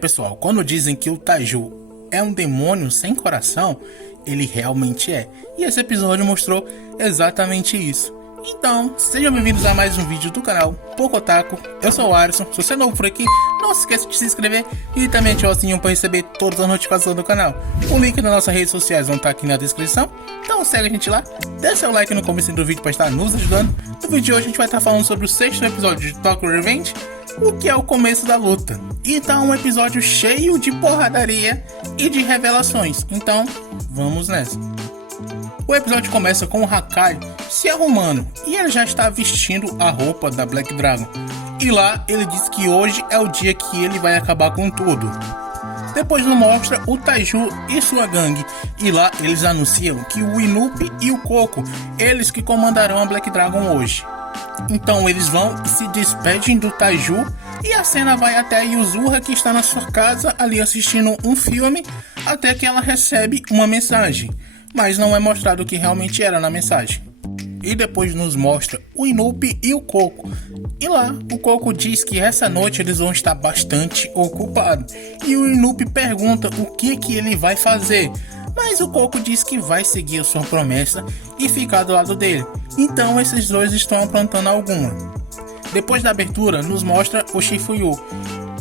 Pessoal, quando dizem que o Taiju é um demônio sem coração, ele realmente é. E esse episódio mostrou exatamente isso. Então, sejam bem-vindos a mais um vídeo do canal Pocotaku. Eu sou o Alisson. Se você é novo por aqui, não se esqueça de se inscrever e também ativar o sininho para receber todas as notificações do canal. O link das nossas redes sociais vão estar aqui na descrição, então segue a gente lá, deixa seu like no começo do vídeo para estar nos ajudando. No vídeo de hoje a gente vai estar falando sobre o 6º episódio de Tokyo Revenge, o que é o começo da luta. E tá um episódio cheio de porradaria e de revelações, então vamos nessa. O episódio começa com o Hakai se arrumando e ele já está vestindo a roupa da Black Dragon. E lá ele diz que hoje é o dia que ele vai acabar com tudo. Depois nos mostra o Taiju e sua gangue. E lá eles anunciam que o Inupi e o Coco, eles que comandarão a Black Dragon hoje. Então eles vão e se despedem do Taiju. E a cena vai até a Yuzura, que está na sua casa ali assistindo um filme, até que ela recebe uma mensagem. Mas não é mostrado o que realmente era na mensagem. E depois nos mostra o Inupi e o Coco. E lá o Coco diz que essa noite eles vão estar bastante ocupados. E o Inupi pergunta o que ele vai fazer. Mas o Coco diz que vai seguir a sua promessa e ficar do lado dele. Então esses dois estão aprontando alguma. Depois da abertura nos mostra o Shifuyu.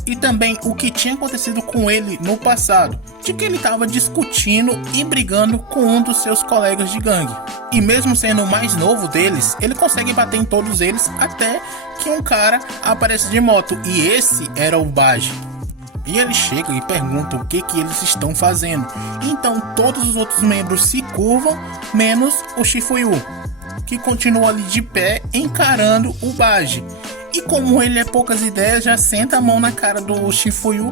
E também o que tinha acontecido com ele no passado, de que ele estava discutindo e brigando com um dos seus colegas de gangue. E mesmo sendo o mais novo deles, ele consegue bater em todos eles até que um cara aparece de moto, e esse era o Baji. E ele chega e pergunta o que eles estão fazendo. Então todos os outros membros se curvam, menos o Shifuyu, que continua ali de pé encarando o Baji. E como ele é poucas ideias, já senta a mão na cara do Shifuyu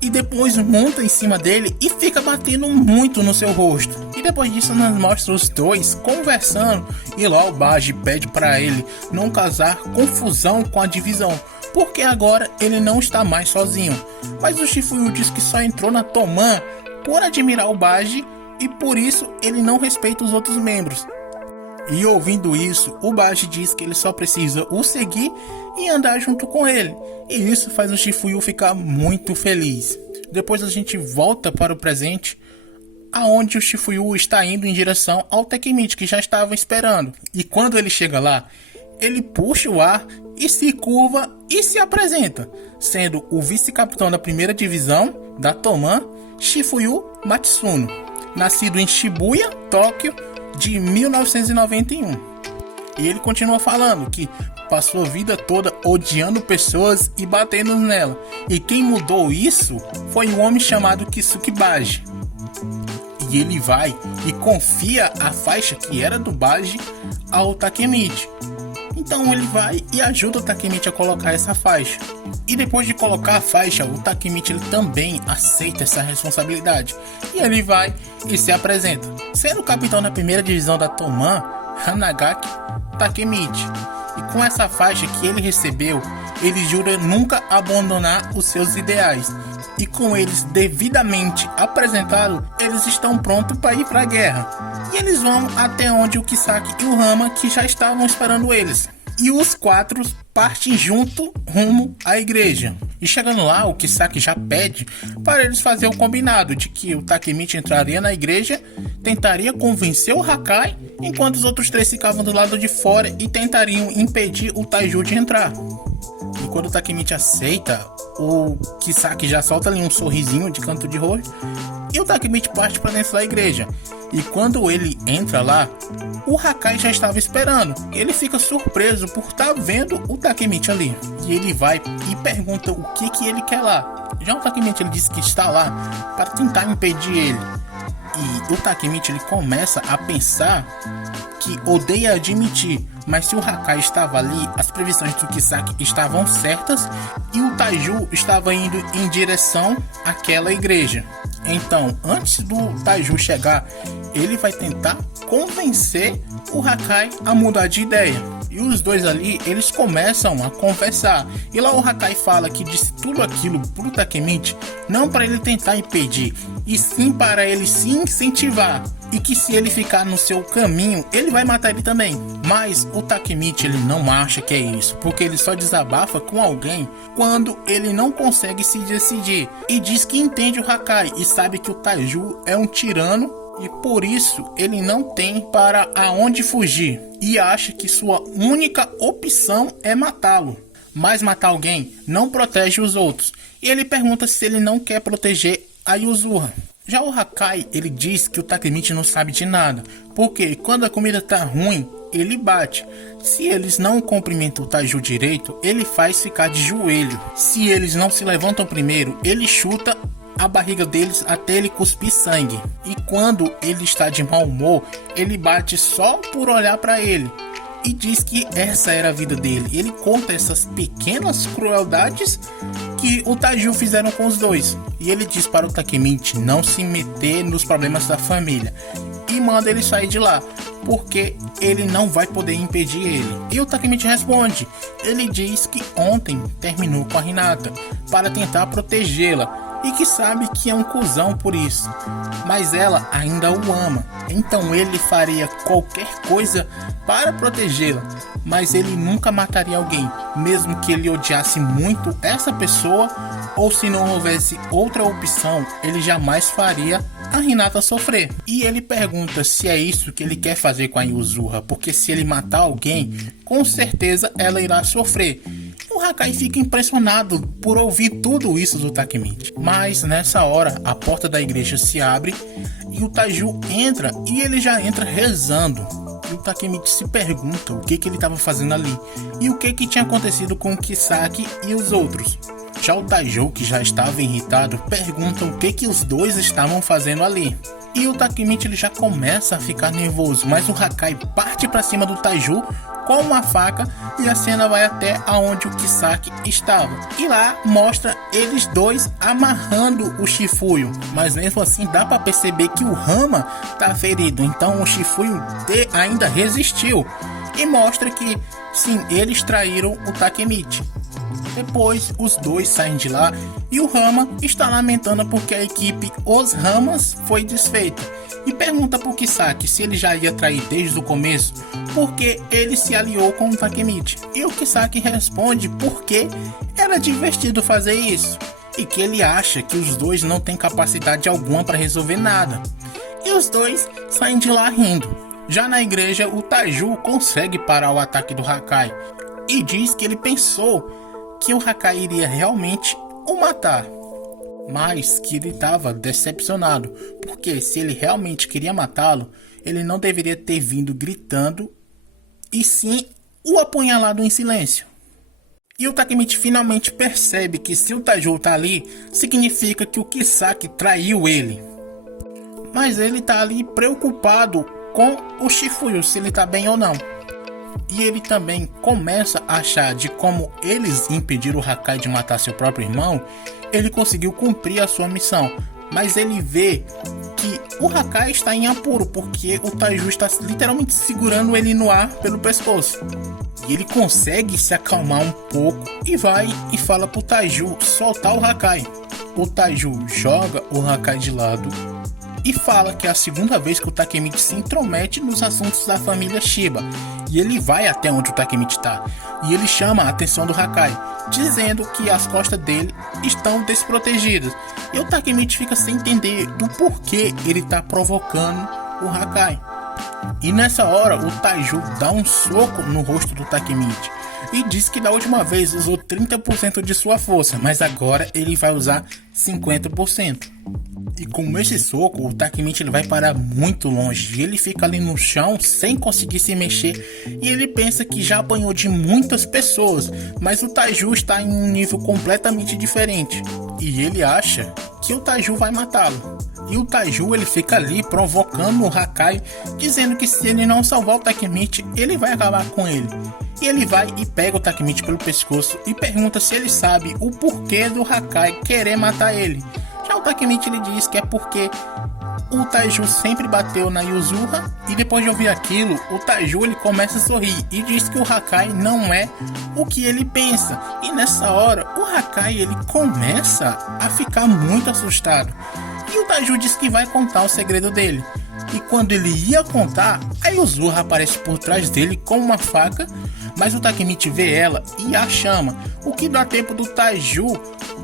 e depois monta em cima dele e fica batendo muito no seu rosto. E depois disso nos mostra os dois conversando e lá o Baji pede para ele não causar confusão com a divisão, porque agora ele não está mais sozinho. Mas o Shifuyu diz que só entrou na Toman por admirar o Baji e por isso ele não respeita os outros membros. E ouvindo isso, o Baji diz que ele só precisa o seguir e andar junto com ele. E isso faz o Shifuyu ficar muito feliz. Depois a gente volta para o presente, aonde o Shifuyu está indo em direção ao Takemichi, que já estava esperando. E quando ele chega lá, ele puxa o ar e se curva e se apresenta, sendo o vice-capitão da primeira divisão da Toman, Shifuyu Matsuno, nascido em Shibuya, Tóquio, de 1991. E ele continua falando que passou a vida toda odiando pessoas e batendo nela. E quem mudou isso foi um homem chamado Kisuke Baji. E ele vai e confia a faixa que era do Baji ao Takemichi. Então ele vai e ajuda o Takemichi a colocar essa faixa. E depois de colocar a faixa, o Takemichi ele também aceita essa responsabilidade. E ele vai e se apresenta, sendo o capitão da primeira divisão da Toman, Hanagaki Takemichi. E com essa faixa que ele recebeu, ele jura nunca abandonar os seus ideais. E com eles devidamente apresentados, eles estão prontos para ir para a guerra. E eles vão até onde o Kisaki e o Rama, que já estavam esperando eles. E os quatro partem junto rumo à igreja. E chegando lá, o Kisaki já pede para eles fazerem o combinado de que o Takemichi entraria na igreja, tentaria convencer o Hakai, enquanto os outros três ficavam do lado de fora e tentariam impedir o Taiju de entrar. E quando o Takemichi aceita, o Kisaki já solta ali um sorrisinho de canto de rosto e o Takemichi parte para dentro da igreja. E quando ele entra lá, o Hakai já estava esperando. Ele fica surpreso por estar vendo o Takemichi ali. E ele vai e pergunta o que ele quer lá. Já o Takemichi ele diz que está lá para tentar impedir ele. E o Takemichi ele começa a pensar que odeia admitir, mas se o Hakai estava ali, as previsões do Kisaki estavam certas e o Taiju estava indo em direção àquela igreja. Então, antes do Taiju chegar, ele vai tentar convencer o Hakai a mudar de ideia. E os dois ali, eles começam a conversar. E lá o Hakai fala que disse tudo aquilo pro Takemichi, não para ele tentar impedir, e sim para ele se incentivar. E que se ele ficar no seu caminho, ele vai matar ele também. Mas o Takemichi, ele não acha que é isso, porque ele só desabafa com alguém quando ele não consegue se decidir. E diz que entende o Hakai e sabe que o Taiju é um tirano, e por isso ele não tem para aonde fugir. E acha que sua única opção é matá-lo. Mas matar alguém não protege os outros. E ele pergunta se ele não quer proteger a Yuzura. Já o Hakai, ele diz que o Takemichi não sabe de nada, porque quando a comida tá ruim, ele bate. Se eles não cumprimentam o Taiju direito, ele faz ficar de joelho. Se eles não se levantam primeiro, ele chuta a barriga deles até ele cuspir sangue. E quando ele está de mau humor, ele bate só por olhar para ele. E diz que essa era a vida dele. Ele conta essas pequenas crueldades que o Taiju fizeram com os dois. E ele diz para o Takemichi não se meter nos problemas da família. E manda ele sair de lá, porque ele não vai poder impedir ele. E o Takemichi responde. Ele diz que ontem terminou com a Hinata para tentar protegê-la. E que sabe que é um cuzão por isso, mas ela ainda o ama, então ele faria qualquer coisa para protegê-la, mas ele nunca mataria alguém, mesmo que ele odiasse muito essa pessoa, ou se não houvesse outra opção, ele jamais faria a Hinata sofrer. E ele pergunta se é isso que ele quer fazer com a Yuzura, porque se ele matar alguém, com certeza ela irá sofrer. O Hakai fica impressionado por ouvir tudo isso do Takemichi. Mas nessa hora a porta da igreja se abre e o Taiju entra, e ele já entra rezando. E o Takemichi se pergunta o que ele estava fazendo ali e o que tinha acontecido com o Kisaki e os outros. Já o Taiju, que já estava irritado, pergunta o que os dois estavam fazendo ali. E o Takemichi ele já começa a ficar nervoso, mas o Hakai parte para cima do Taiju com uma faca e a cena vai até aonde o Kisaki estava. E lá mostra eles dois amarrando o Shifuyo, mas mesmo assim dá para perceber que o Rama tá ferido, então o Shifuyo ainda resistiu. E mostra que sim, eles traíram o Takemichi. Depois os dois saem de lá e o Rama está lamentando porque a equipe Os Ramas foi desfeita. E pergunta pro Kisaki se ele já ia trair desde o começo, porque ele se aliou com o Takemichi. E o Kisaki responde porque era divertido fazer isso, e que ele acha que os dois não têm capacidade alguma para resolver nada. E os dois saem de lá rindo. Já na igreja, o Taiju consegue parar o ataque do Hakai e diz que ele pensou que o Hakai iria realmente o matar, mas que ele estava decepcionado, porque se ele realmente queria matá-lo, ele não deveria ter vindo gritando, e sim o apunhalado em silêncio. E o Takemichi finalmente percebe que se o Taiju está ali, significa que o Kisaki traiu ele. Mas ele está ali preocupado com o Shifuyo, se ele está bem ou não. E ele também começa a achar de como eles impediram o Hakai de matar seu próprio irmão, ele conseguiu cumprir a sua missão. Mas ele vê que o Hakai está em apuro, porque o Taiju está literalmente segurando ele no ar pelo pescoço. E ele consegue se acalmar um pouco e vai e fala pro Taiju soltar o Hakai. O Taiju joga o Hakai de lado e fala que é a segunda vez que o Takemichi se intromete nos assuntos da família Shiba. E ele vai até onde o Takemichi está e ele chama a atenção do Hakai, dizendo que as costas dele estão desprotegidas. E o Takemichi fica sem entender do porquê ele está provocando o Hakai. E nessa hora o Taiju dá um soco no rosto do Takemichi e diz que da última vez usou 30% de sua força, mas agora ele vai usar 50%. E com esse soco, o Takemichi ele vai parar muito longe. Ele fica ali no chão sem conseguir se mexer. E ele pensa que já apanhou de muitas pessoas, mas o Taiju está em um nível completamente diferente. E ele acha que o Taiju vai matá-lo. E o Taiju ele fica ali provocando o Hakai, dizendo que se ele não salvar o Takemichi, ele vai acabar com ele. E ele vai e pega o Takemichi pelo pescoço e pergunta se ele sabe o porquê do Hakai querer matar ele. Já o Takemichi ele diz que é porque o Taiju sempre bateu na Yuzura, e depois de ouvir aquilo, o Taiju ele começa a sorrir e diz que o Hakai não é o que ele pensa. E nessa hora, o Hakai ele começa a ficar muito assustado. E o Taiju diz que vai contar o segredo dele. E quando ele ia contar, a Yuzura aparece por trás dele com uma faca, mas o Takemichi vê ela e a chama, o que dá tempo do Taiju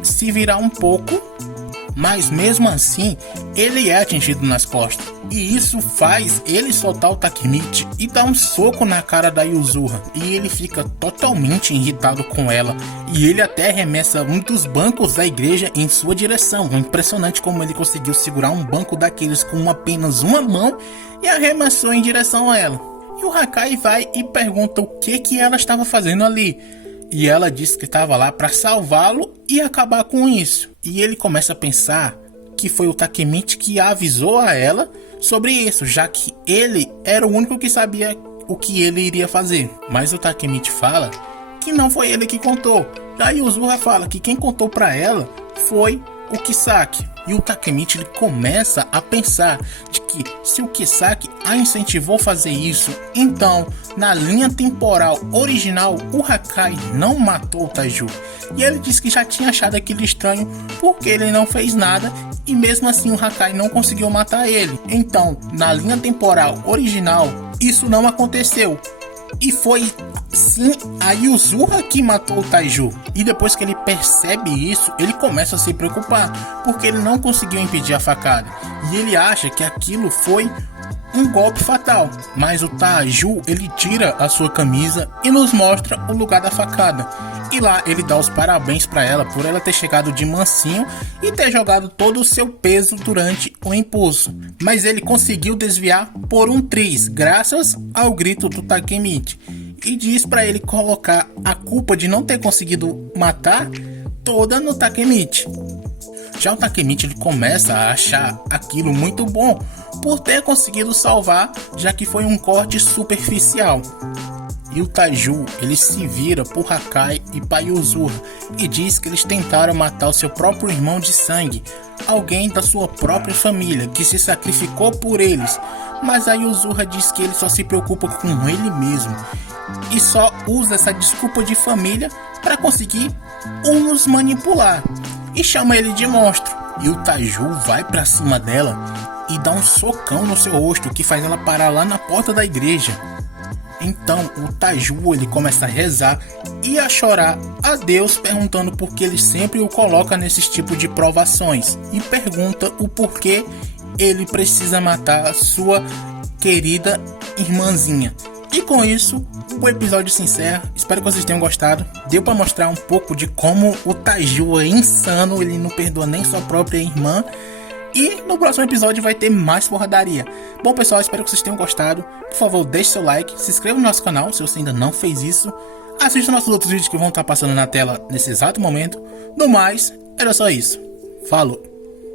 se virar um pouco, mas mesmo assim ele é atingido nas costas, e isso faz ele soltar o Takemichi e dar um soco na cara da Yuzura, e ele fica totalmente irritado com ela, e ele até arremessa um dos bancos da igreja em sua direção. É impressionante como ele conseguiu segurar um banco daqueles com apenas uma mão e arremessou em direção a ela. E o Hakai vai e pergunta o que ela estava fazendo ali. E ela diz que estava lá para salvá-lo e acabar com isso. E ele começa a pensar que foi o Takemichi que avisou a ela sobre isso, já que ele era o único que sabia o que ele iria fazer. Mas o Takemichi fala que não foi ele que contou. Já Yuzura fala que quem contou para ela foi o Kisaki. E o Takemichi ele começa a pensar de que se o Kisaki a incentivou a fazer isso, então na linha temporal original o Hakai não matou o Taiju. E ele diz que já tinha achado aquilo estranho porque ele não fez nada e mesmo assim o Hakai não conseguiu matar ele. Então na linha temporal original isso não aconteceu. E foi sim a Yuzura que matou o Taiju. E depois que ele percebe isso, ele começa a se preocupar, porque ele não conseguiu impedir a facada. E ele acha que aquilo foi um golpe fatal. Mas o Taiju, ele tira a sua camisa e nos mostra o lugar da facada. E lá ele dá os parabéns para ela por ela ter chegado de mansinho e ter jogado todo o seu peso durante o impulso. Mas ele conseguiu desviar por um triz, graças ao grito do Takemichi. E diz para ele colocar a culpa de não ter conseguido matar toda no Takemichi. Já o Takemichi ele começa a achar aquilo muito bom por ter conseguido salvar, já que foi um corte superficial. E o Taiju ele se vira por Hakai e pra Yuzura e diz que eles tentaram matar o seu próprio irmão de sangue, alguém da sua própria família que se sacrificou por eles. Mas a Yuzura diz que ele só se preocupa com ele mesmo e só usa essa desculpa de família para conseguir os manipular e chama ele de monstro. E o Taiju vai para cima dela e dá um socão no seu rosto que faz ela parar lá na porta da igreja. Então o Taiju ele começa a rezar e a chorar a Deus, perguntando por que ele sempre o coloca nesses tipos de provações e pergunta o porquê ele precisa matar a sua querida irmãzinha. E com isso o episódio se encerra. Espero que vocês tenham gostado. Deu para mostrar um pouco de como o Taiju é insano, ele não perdoa nem sua própria irmã. E no próximo episódio vai ter mais porradaria. Bom pessoal, espero que vocês tenham gostado. Por favor, deixe seu like, se inscreva no nosso canal se você ainda não fez isso. Assista nossos outros vídeos que vão estar passando na tela nesse exato momento. No mais, era só isso. Falou!